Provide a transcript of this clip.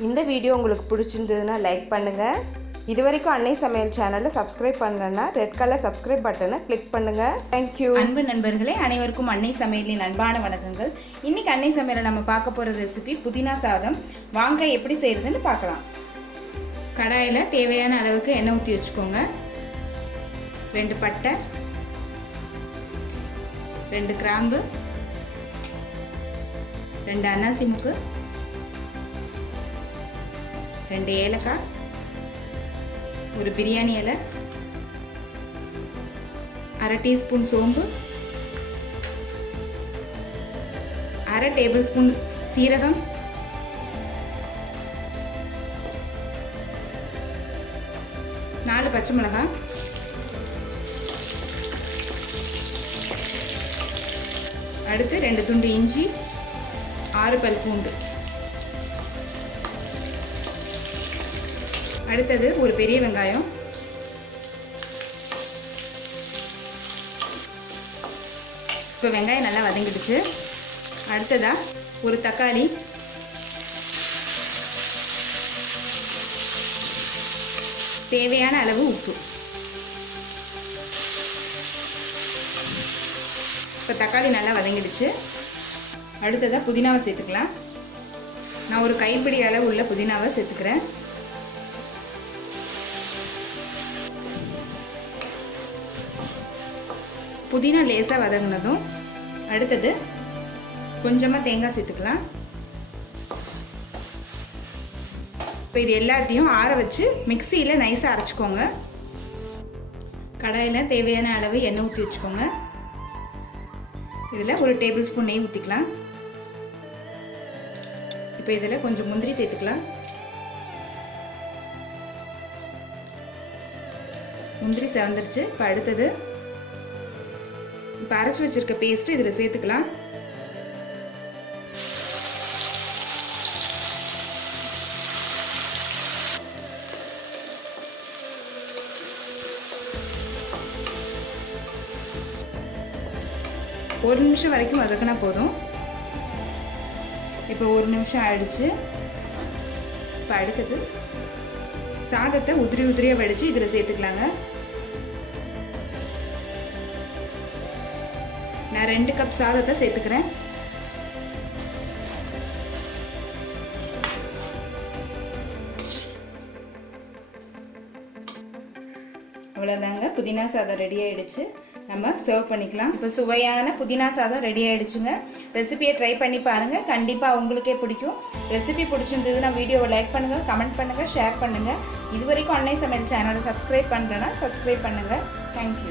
இந்த வீடியோ உங்களுக்கு பிடிச்சிருந்ததுன்னா லைக் பண்ணுங்கள். இதுவரைக்கும் அன்னை சமையல் சேனலை சப்ஸ்கிரைப் பண்ணலன்னா ரெட் கலர் சப்ஸ்கிரைப் பட்டனை கிளிக் பண்ணுங்கள். தேங்க்யூ. அன்பு நண்பர்களே, அனைவருக்கும் அன்னை சமையலின் அன்பான வணக்கங்கள். இன்றைக்கி அன்னை சமையலை நம்ம பார்க்க போகிற ரெசிபி புதினா சாதம். வாங்க எப்படி செய்கிறதுன்னு பார்க்கலாம். கடாயில் தேவையான அளவுக்கு எண்ணெய் ஊற்றி வச்சுக்கோங்க. 2 பட்டை, 2 கிராம்பு, 2 அன்னாசி முக்கு, 2 ஏலக்காய், ஒரு பிரியாணி இலை, 1/2 டீஸ்பூன் சோம்பு, 1/2 டேபிள் ஸ்பூன் சீரகம், 4 பச்சை மிளகாய், அடுத்து 2 துண்டு இஞ்சி, 6 பல் பூண்டு, அடுத்தது ஒரு பெரிய வெங்காயம், இப்போ வெங்காயம் நல்லா வதங்கிடுச்சு. அடுத்ததா ஒரு தக்காளி, தேவையான அளவு உப்பு. இப்போ தக்காளி நல்லா வதங்கிடுச்சு. அடுத்ததா புதினாவை சேர்த்துக்கலாம். நான் ஒரு கைப்பிடி அளவு உள்ள புதினாவை சேர்த்துக்கிறேன். புதினா லேசாக வதங்கினதும் அடுத்தது கொஞ்சமாக தேங்காய் சேர்த்துக்கலாம். இப்போ இது எல்லாத்தையும் ஆற வச்சு மிக்சியில் நைஸாக அரைச்சிக்கோங்க. கடாயில் தேவையான அளவு எண்ணெய் ஊற்றி வச்சுக்கோங்க. இதில் ஒரு டேபிள் ஸ்பூன் நெய் ஊற்றிக்கலாம். இப்போ இதில் கொஞ்சம் முந்திரி சேர்த்துக்கலாம். முந்திரி செவந்துருச்சு. இப்போ அடுத்தது இப்போ அரைச்சி வச்சிருக்க பேஸ்ட்டு இதில் சேர்த்துக்கலாம். ஒரு நிமிஷம் வரைக்கும் வதக்கினா போதும். இப்போ 1 நிமிஷம் ஆயிடுச்சு. இப்போ அடுத்தது சாதத்தை உதிரி உதிரியாக வடித்து இதில் சேர்த்துக்கலாங்க. நான் 2 கப் சாதத்தை சேர்த்துக்கிறேன். அவ்வளோதாங்க, புதினா சாதம் ரெடி ஆகிடுச்சு. நம்ம சர்வ் பண்ணிக்கலாம். இப்போ சுவையான புதினா சாதம் ரெடி ஆகிடுச்சுங்க. ரெசிபியை ட்ரை பண்ணி பாருங்கள், கண்டிப்பாக உங்களுக்கே பிடிக்கும். ரெசிபி பிடிச்சிருந்ததுன்னா வீடியோவை லைக் பண்ணுங்கள், கமெண்ட் பண்ணுங்கள், ஷேர் பண்ணுங்கள். இது வரைக்கும் அன்னை சமையல் சேனலை சப்ஸ்கிரைப் பண்ணுறேன்னா சப்ஸ்கிரைப் பண்ணுங்கள். தேங்க்யூ.